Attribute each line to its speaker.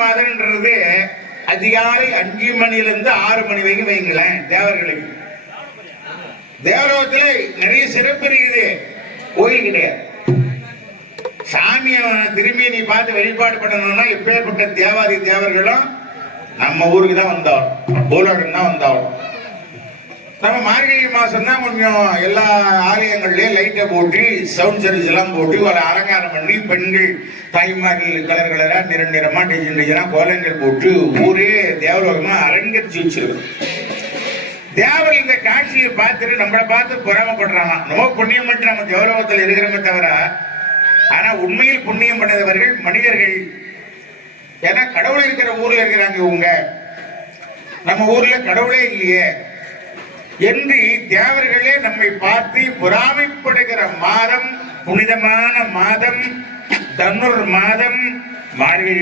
Speaker 1: மாதம்ன்றது அதிகாலை அஞ்சு மணிலிருந்து ஆறு மணி வரைக்கும் வைங்களேன் தேவர்களுக்கு தேவலோகத்துல நிறைய சிறப்பு இருக்குது. கோயில் கிடையாது. சாமியை திரும்பி நீ பார்த்து வழிபாடு பண்ணணும்னா எப்பேற்பட்ட தேவாதி தேவர்களும் நம்ம ஊருக்கு தான் வந்தாலும் பூலோகம் தான் வந்தாலும் நம்ம மார்கழி மாசம் தான் கொஞ்சம் எல்லா ஆலயங்கள்லயும் லைட்டை போட்டு சவுண்ட் சர்வீஸ் எல்லாம் போட்டு ஒரு அலங்காரம் பண்ணி பெண்கள் தாய்மார்கள் கலர் கலரா நிற நிறமா டிசைன் டிசைனா கோலங்கள் போட்டு ஊரே தேவலோகமா அரங்கரிச்சு வச்சிருக்கோம் தேவர் இந்த காட்சியை பார்த்துட்டு நம்மளை பார்த்து பொறாமப்படுறாமா நம்ம புண்ணியம் மட்டும் நம்ம தேவலோகத்தில் இருக்கிறோமே தவிர ஆனா உண்மையில் புண்ணியம் பண்ணதவர்கள் மனிதர்கள். ஏன்னா கடவுள் இருக்கிற ஊர்ல இருக்கிறாங்க இவங்க. நம்ம ஊர்ல கடவுளே இல்லையே. என்று தேவர்களே நம்மை பார்த்து பொறாமைப்படுகிற மாதம் புனிதமான மாதம் தனுர் மாதம் மார்கழி